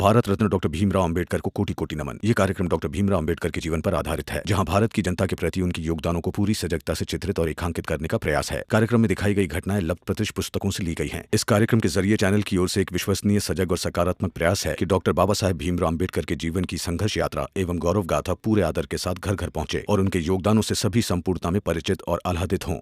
Bharat Ratna doctor Bhimrao Ambedkar को कोटि कोटि नमन। ये कार्यक्रम डॉक्टर भीमराव अंबेडकर के जीवन पर आधारित है, जहां भारत की जनता के प्रति उनके योगदानों को पूरी सजगता से चित्रित और रेखांकित करने का प्रयास है। कार्यक्रम में दिखाई गई घटनाएं लब्ध प्रतिष्ठ पुस्तकों से ली गई हैं। इस कार्यक्रम के जरिए चैनल की ओर से एक विश्वसनीय, सजग और सकारात्मक प्रयास है कि डॉक्टर बाबा साहेब भीमराव अंबेडकर के जीवन की संघर्ष यात्रा एवं गौरव गाथा पूरे आदर के साथ घर घर पहुंचे और उनके योगदानों से सभी संपूर्णता में परिचित और आह्लादित हों।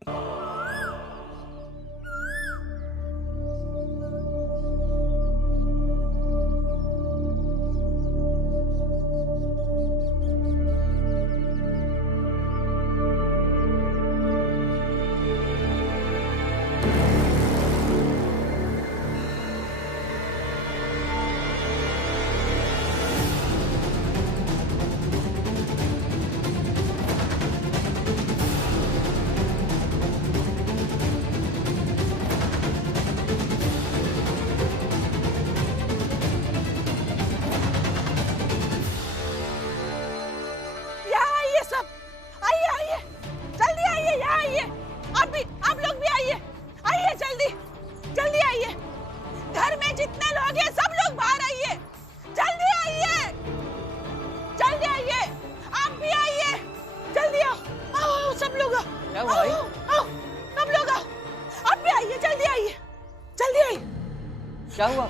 क्या हुआ?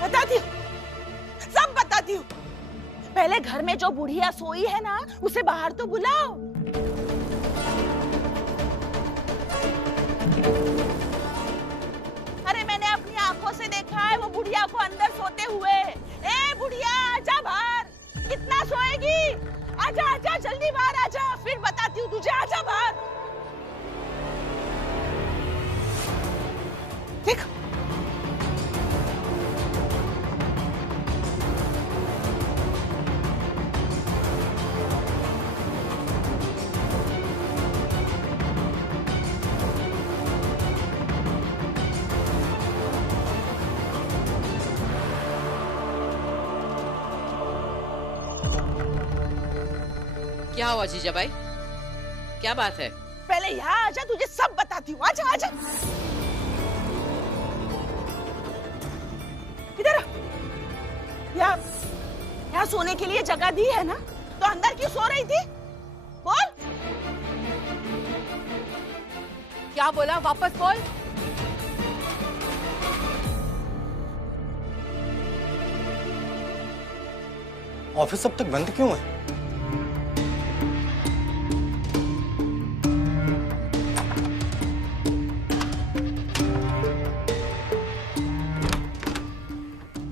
बताती हूँ, सब बताती हूँ। पहले घर में जो बुढ़िया सोई है ना, उसे बाहर तो बुलाओ। अरे मैंने अपनी आंखों से देखा है वो बुढ़िया को अंदर सोते हुए। ए बुढ़िया, आजा बाहर। कितना सोएगी? आजा आजा, जल्दी बाहर आजा, फिर बताती हूँ तुझे। आजा बाहर। देख, क्या हुआ जीजा भाई? क्या बात है? पहले यहाँ आजा, तुझे सब बताती हूँ। आजा आजा, इधर। यहाँ सोने के लिए जगह दी है ना, तो अंदर क्यों सो रही थी? बोल। क्या बोला? वापस बोल। ऑफिस अब तक बंद क्यों है?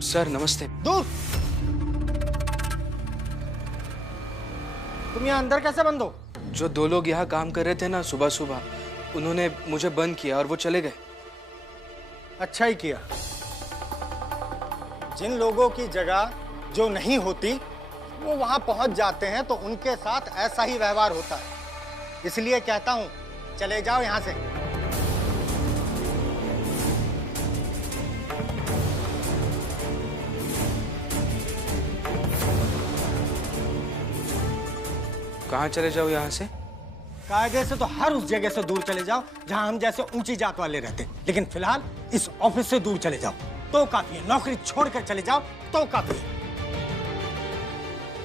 सर नमस्ते। दूर! तुम यहाँ अंदर कैसे बंद हो? जो दो लोग यहाँ काम कर रहे थे ना सुबह सुबह, उन्होंने मुझे बंद किया और वो चले गए। अच्छा ही किया। जिन लोगों की जगह जो नहीं होती वो वहां पहुंच जाते हैं तो उनके साथ ऐसा ही व्यवहार होता है। इसलिए कहता हूं, चले जाओ यहां से। कहाँ चले जाओ यहाँ से? कायदे से तो हर उस जगह से दूर चले जाओ जहां हम जैसे ऊंची जात वाले रहते हैं, लेकिन फिलहाल इस ऑफिस से दूर चले जाओ तो काफी है। नौकरी छोड़कर चले जाओ तो काफी है।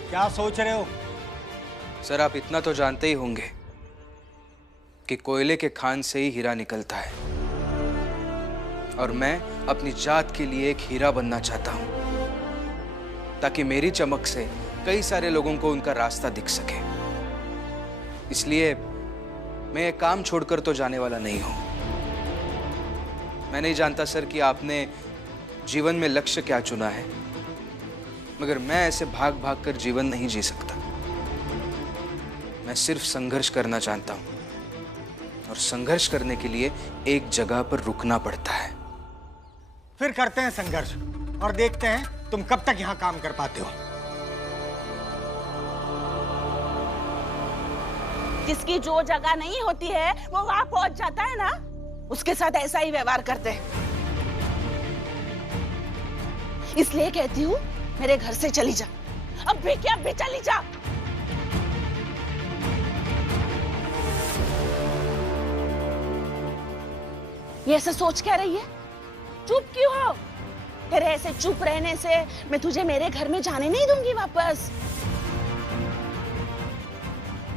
क्या सोच रहे हो? सर आप इतना तो जानते ही होंगे कि कोयले के खान से ही हीरा निकलता है, और मैं अपनी जात के लिए एक हीरा बनना चाहता हूं ताकि मेरी चमक से कई सारे लोगों को उनका रास्ता दिख सके। इसलिए मैं ये काम छोड़कर तो जाने वाला नहीं हूं। मैं नहीं जानता सर कि आपने जीवन में लक्ष्य क्या चुना है, मगर मैं ऐसे भाग भाग कर जीवन नहीं जी सकता। मैं सिर्फ संघर्ष करना चाहता हूं, और संघर्ष करने के लिए एक जगह पर रुकना पड़ता है। फिर करते हैं संघर्ष और देखते हैं तुम कब तक यहां काम कर पाते हो। जिसकी जो जगह नहीं होती है वो वहां पहुंच जाता है ना, उसके साथ ऐसा ही व्यवहार करते हैं। इसलिए कहती हूँ, मेरे घर से चली जा। अब भी क्या, अब भी चली जा। ये ऐसा सोच क्या रही है? चुप क्यों हो? तेरे ऐसे चुप रहने से मैं तुझे मेरे घर में जाने नहीं दूंगी वापस।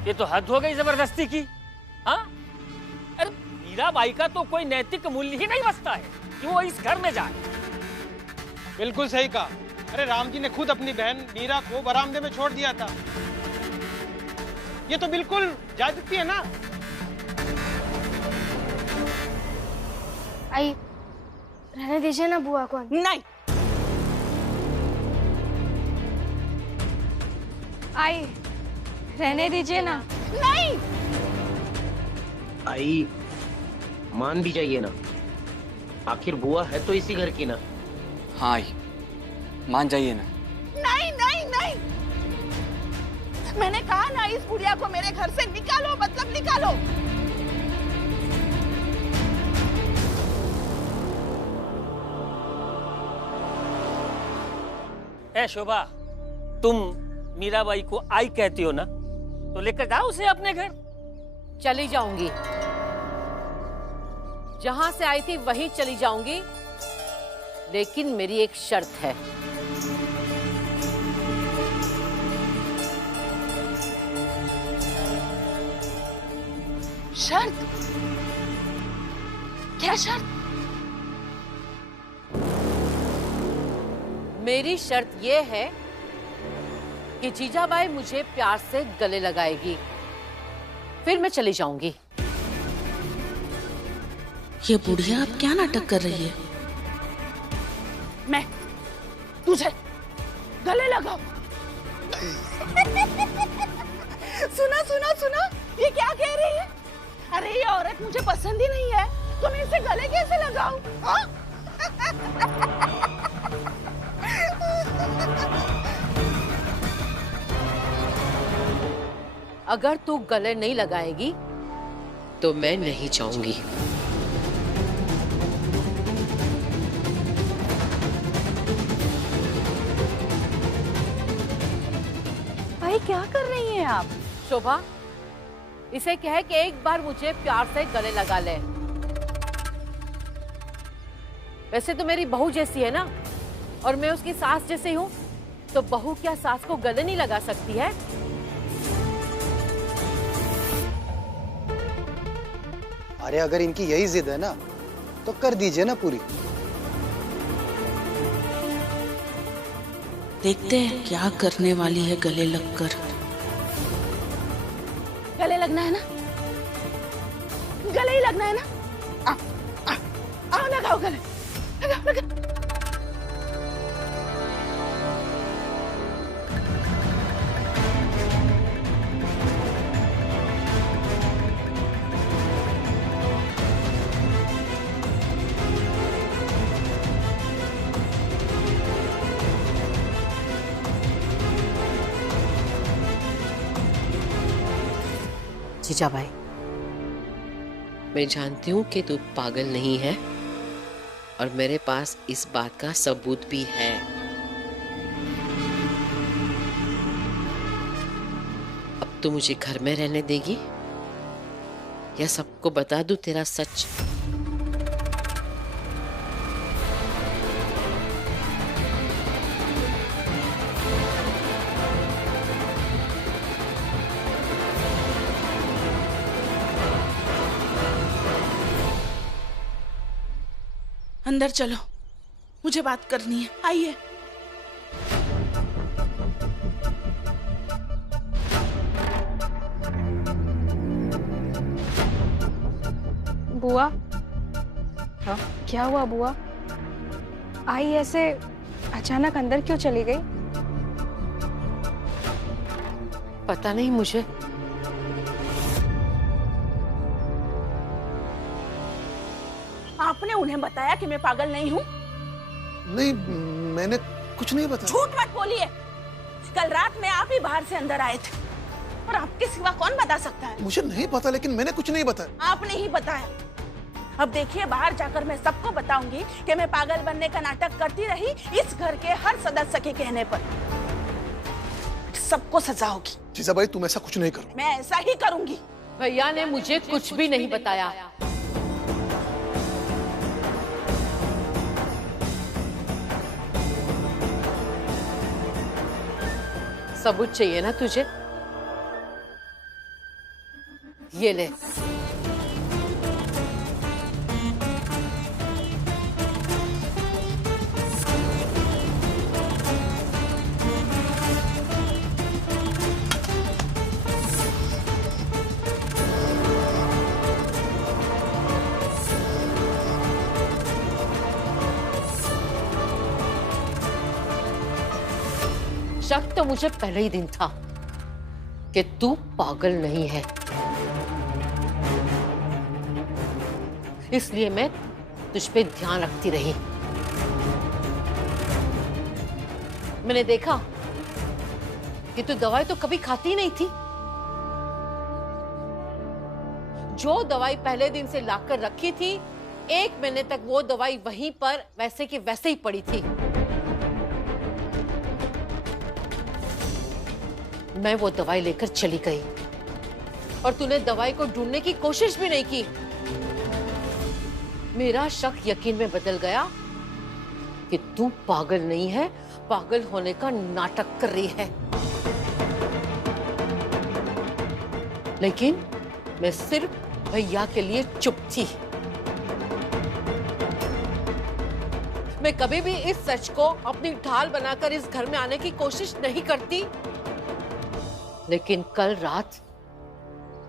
ये तो हद हो गई जबरदस्ती की। हाँ, अरे मीराबाई का तो कोई नैतिक मूल्य ही नहीं बचता है कि वो इस घर में जाए। बिल्कुल सही कहा। अरे राम जी ने खुद अपनी बहन मीरा को बरामदे में छोड़ दिया था। ये तो बिल्कुल ज्यादती है ना। आई, रहने दीजिए ना बुआ को। नहीं। आई, रहने दीजिए ना। नहीं। आई, मान भी जाइए ना, आखिर बुआ है तो इसी घर की ना। हाँ आई, मान जाइए ना। नहीं नहीं नहीं, मैंने कहा ना, इस बुढ़िया को मेरे घर से निकालो, मतलब निकालो। ए शोभा, तुम मीराबाई को आई कहती हो ना, तो लेकर जाओ उसे अपने घर। चली जाऊंगी, जहां से आई थी वहीं चली जाऊंगी, लेकिन मेरी एक शर्त है। शर्त? क्या शर्त? मेरी शर्त ये है कि जीजाबाई मुझे प्यार से गले लगाएगी, फिर मैं चली जाऊंगी। ये बुढ़िया अब क्या नाटक कर रही है? मैं तुझे गले लगाऊं? सुना सुना सुना, ये क्या कह रही है? अरे ये औरत मुझे पसंद ही नहीं है, तो मैं इसे गले कैसे लगाऊं? हाँ? अगर तू गले नहीं लगाएगी तो मैं नहीं जाऊंगी। भाई क्या कर रही हैं आप? शोभा, इसे कहे कि एक बार मुझे प्यार से गले लगा ले। वैसे तो मेरी बहू जैसी है ना, और मैं उसकी सास जैसी हूँ, तो बहू क्या सास को गले नहीं लगा सकती है? अरे अगर इनकी यही जिद है ना, तो कर दीजिए ना पूरी। देखते हैं क्या करने वाली है गले लगकर। गले लगना है ना? गले ही लगना है ना? आओ लगाओ गले, लगाओ लगाओ। जीजाबाई, मैं जानती हूँ कि तू पागल नहीं है, और मेरे पास इस बात का सबूत भी है। अब तू मुझे घर में रहने देगी या सबको बता दूं तेरा सच? अंदर चलो, मुझे बात करनी है। आइए। बुआ, हाँ? क्या हुआ बुआ? आई ऐसे अचानक अंदर क्यों चली गई? पता नहीं मुझे। आपने उन्हें बताया कि मैं पागल नहीं हूँ? नहीं, मैंने कुछ नहीं बताया। झूठ मत बोलिए। कल रात में आप ही बाहर से अंदर आए थे, और आपके सिवा कौन बता सकता है? मुझे नहीं पता, लेकिन मैंने कुछ नहीं बताया। आपने ही बताया। अब देखिए, बाहर जाकर मैं सबको बताऊंगी कि मैं पागल बनने का नाटक करती रही इस घर के हर सदस्य के कहने पर। सबको सजा होगी। जीजाबाई, तुम ऐसा कुछ नहीं करो। मैं ऐसा ही करूंगी। भैया ने मुझे कुछ भी नहीं बताया। सबूत चाहिए ना तुझे? ये ले। शक तो मुझे पहले ही दिन था कि तू पागल नहीं है, इसलिए मैं तुझ पे ध्यान रखती रही। मैंने देखा कि तू दवाई तो कभी खाती नहीं थी। जो दवाई पहले दिन से लाकर रखी थी, 1 महीने तक वो दवाई वहीं पर वैसे की वैसे ही पड़ी थी। मैं वो दवाई लेकर चली गई और तूने दवाई को ढूंढने की कोशिश भी नहीं की। मेरा शक यकीन में बदल गया कि तू पागल नहीं है, पागल होने का नाटक कर रही है। लेकिन मैं सिर्फ भैया के लिए चुप थी। मैं कभी भी इस सच को अपनी ढाल बनाकर इस घर में आने की कोशिश नहीं करती, लेकिन कल रात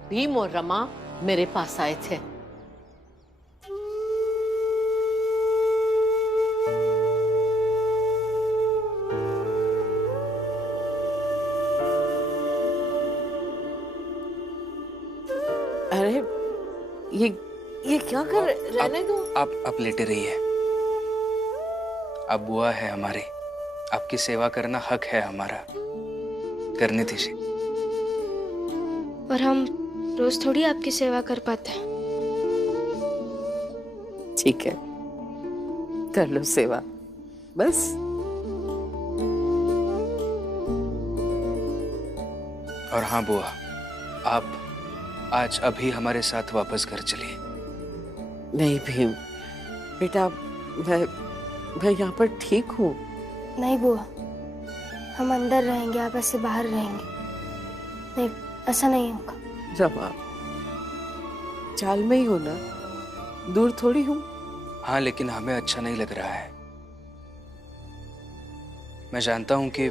भीम और रमा मेरे पास आए थे। अरे ये क्या कर? रहने दो। आप लेटे रहिए। आप बुआ है हमारी, आपकी सेवा करना हक है हमारा, करने दीजिए। और हम रोज थोड़ी आपकी सेवा कर पाते हैं। ठीक है, कर लो सेवा बस। और हाँ बुआ, आप आज अभी हमारे साथ वापस घर चलिए। नहीं भीम बेटा, मैं यहाँ पर ठीक हूँ। नहीं बुआ, हम अंदर रहेंगे, आप ऐसे बाहर रहेंगे। नहीं, ऐसा नहीं होगा। रमा, चाल में ही हो ना, दूर थोड़ी हूँ। हाँ, लेकिन हमें अच्छा नहीं लग रहा है। मैं जानता हूँ कि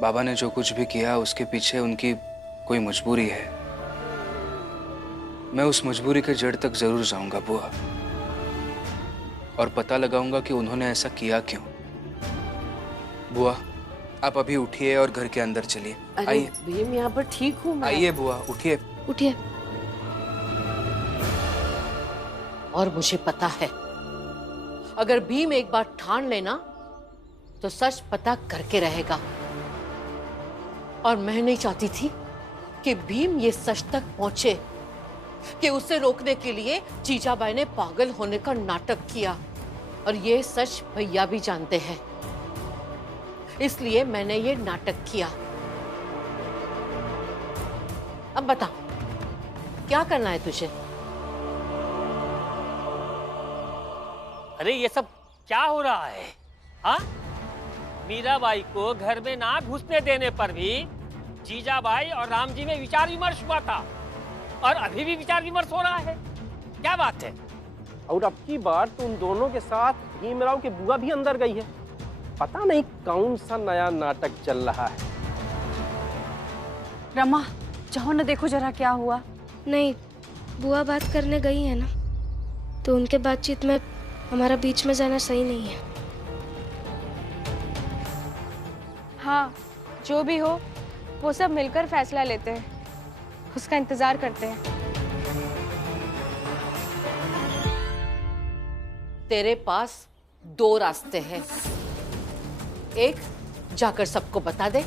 बाबा ने जो कुछ भी किया उसके पीछे उनकी कोई मजबूरी है। मैं उस मजबूरी के जड़ तक जरूर जाऊंगा बुआ, और पता लगाऊंगा कि उन्होंने ऐसा किया क्यों। बुआ, आप अभी उठिए और घर के अंदर चलिए। आइए। भीम, यहाँ पर ठीक हूँ मैं। आइए बुआ, उठिए। उठिए। और मुझे पता है, अगर भीम एक बार ठान लेना तो सच पता करके रहेगा। और मैं नहीं चाहती थी कि भीम ये सच तक पहुंचे कि उसे रोकने के लिए जीजाबाई ने पागल होने का नाटक किया। और ये सच भैया भी जानते हैं, इसलिए मैंने ये नाटक किया। अब बता, क्या करना है तुझे? अरे ये सब क्या हो रहा है? हाँ, मीराबाई को घर में ना घुसने देने पर भी जीजाबाई और राम जी में विचार विमर्श हुआ था, और अभी भी विचार विमर्श हो रहा है। क्या बात है? और अब की बार तो उन दोनों के साथ भीमराव की बुआ भी अंदर गई है। पता नहीं कौन सा नया नाटक चल रहा है। रमा, जाओ ना, देखो जरा क्या हुआ। नहीं, बुआ बात करने गई है ना, तो उनके बातचीत में हमारा बीच में जाना सही नहीं है। हाँ, जो भी हो वो सब मिलकर फैसला लेते हैं, उसका इंतजार करते हैं। तेरे पास 2 रास्ते हैं। एक, जाकर सबको बता दे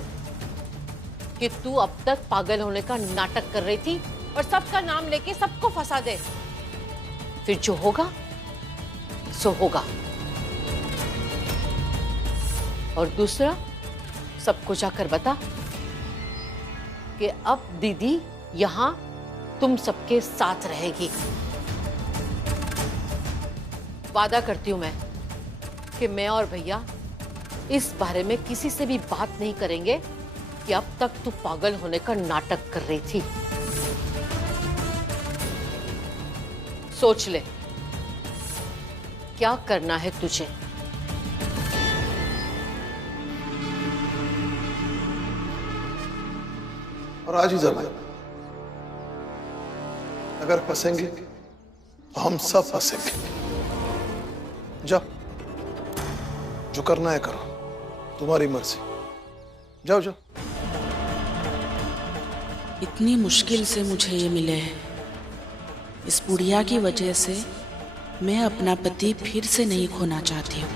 कि तू अब तक पागल होने का नाटक कर रही थी और सबका नाम लेके सबको फंसा दे। फिर जो होगा सो होगा। और दूसरा, सबको जाकर बता कि अब दीदी यहां तुम सबके साथ रहेगी। वादा करती हूं मैं कि मैं और भैया इस बारे में किसी से भी बात नहीं करेंगे कि अब तक तू पागल होने का नाटक कर रही थी। सोच ले क्या करना है तुझे। और आज ही जब अगर फंसेंगे तो हम सब फंसेंगे। जाओ, जो करना है करो, तुम्हारी मर्जी। जाओ जाओ। इतनी मुश्किल से मुझे ये मिले हैं। इस बुढ़िया की वजह से मैं अपना पति फिर से नहीं खोना चाहती हूँ।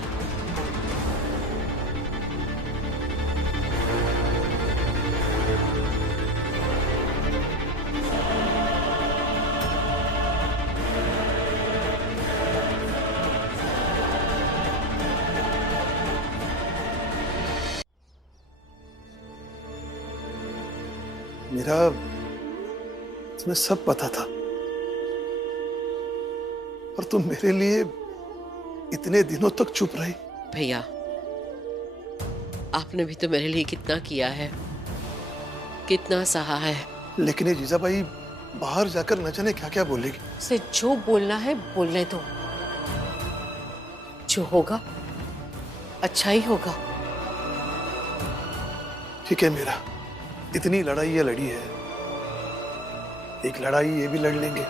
मेरा तुम्हें सब पता था, और तुम मेरे लिए इतने दिनों तक चुप रही। भैया, आपने भी तो मेरे लिए कितना किया है, कितना सहा है। लेकिन ये जीजाबाई बाहर जाकर न जाने क्या क्या बोलेगी। उसे जो बोलना है बोलने दो, जो होगा अच्छा ही होगा। ठीक है मेरा, इतनी लड़ाई ये लड़ी है, एक लड़ाई ये भी लड़ लेंगे।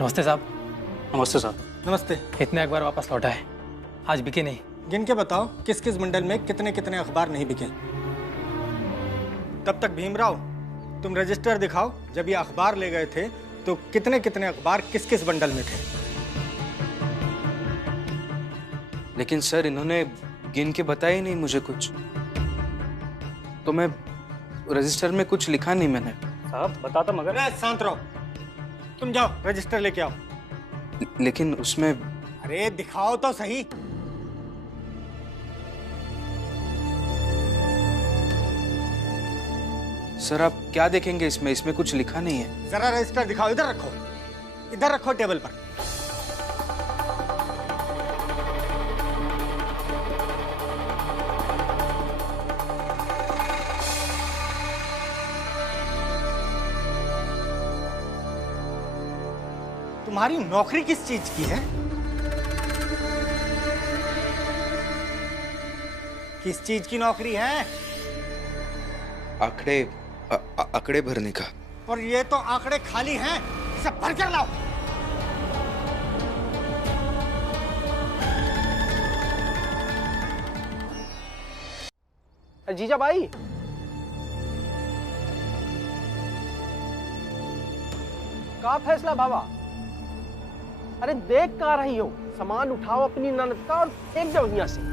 नमस्ते साहब। नमस्ते साहब। नमस्ते। इतने अखबार वापस लौटा है, आज बिके नहीं। गिन के बताओ किस किस बंडल में कितने कितने अखबार नहीं बिके। तब तक भीमराव तुम रजिस्टर दिखाओ, जब ये अखबार ले गए थे तो कितने कितने अखबार किस किस बंडल में थे। लेकिन सर इन्होंने गिन के बताया ही नहीं मुझे कुछ, तो मैं रजिस्टर में कुछ लिखा नहीं मैंने। साहब बताता मगर। शांत रहो, तुम जाओ रजिस्टर लेके आओ। लेकिन उसमें। अरे दिखाओ तो सही। सर आप क्या देखेंगे इसमें? इसमें कुछ लिखा नहीं है। जरा रजिस्टर दिखाओ, इधर रखो, इधर रखो टेबल पर। तुम्हारी नौकरी किस चीज की है? किस चीज की नौकरी है? आंकड़े भरने का। और ये तो आंकड़े खाली हैं, इसे भर कर लाओ। जीजाबाई, का फैसला बाबा? अरे देख का रही हो, सामान उठाओ अपनी ननद का और फेंक दो यहाँ से।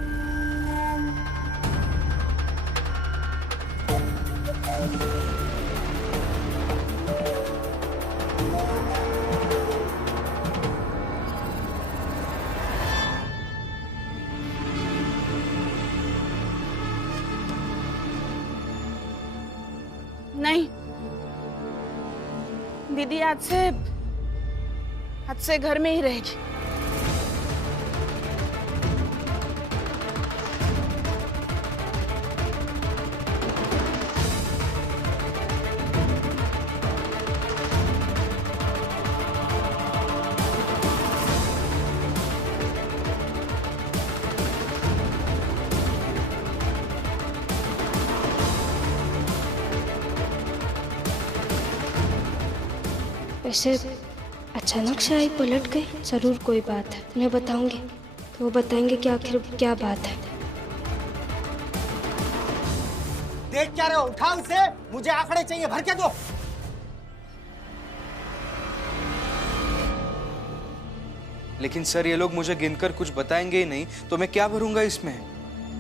नहीं दीदी, आज से घर में ही रहेगी। वैसे अचानक से आई पलट गई, जरूर कोई बात है। उन्हें बताऊंगी तो वो बताएंगे कि आखिर क्या बात है। देख क्या रहे हो, उठाओ इसे, मुझे आंकड़े चाहिए, भर के दो। लेकिन सर ये लोग मुझे गिनकर कुछ बताएंगे ही नहीं, तो मैं क्या भरूंगा इसमें?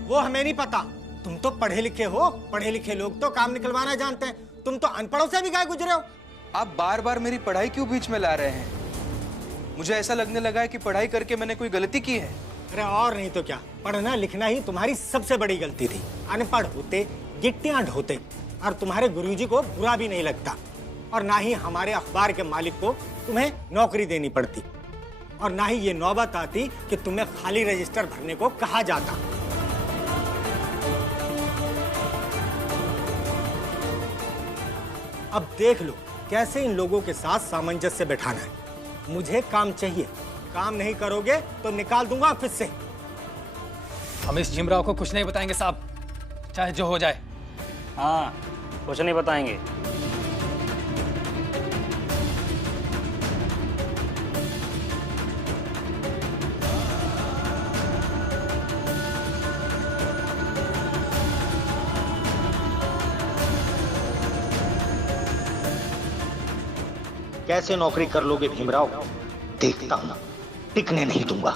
वो हमें नहीं पता, तुम तो पढ़े लिखे हो, पढ़े लिखे लोग तो काम निकलवाना जानते हैं, तुम तो अनपढ़ों से भी गए गुजरे हो। आप बार बार मेरी पढ़ाई क्यों बीच में ला रहे हैं? मुझे ऐसा लगने लगा है कि पढ़ाई करके मैंने कोई गलती की है। अरे और नहीं तो क्या, पढ़ना लिखना ही तुम्हारी सबसे बड़ी गलती थी। अनपढ़ होते, गिट्टियां ढोते, और तुम्हारे गुरुजी को बुरा भी नहीं लगता, और ना ही हमारे अखबार के मालिक को तुम्हें नौकरी देनी पड़ती, और ना ही ये नौबत आती कि तुम्हें खाली रजिस्टर भरने को कहा जाता। अब देख लो कैसे इन लोगों के साथ सामंजस्य बैठाना है। मुझे काम चाहिए, काम नहीं करोगे तो निकाल दूंगा ऑफिस से। हम इस भीमराव को कुछ नहीं बताएंगे साहब, चाहे जो हो जाए। हाँ, कुछ नहीं बताएंगे। कैसे नौकरी कर लोगे भीमराव, देखता हूं, टिकने नहीं दूंगा।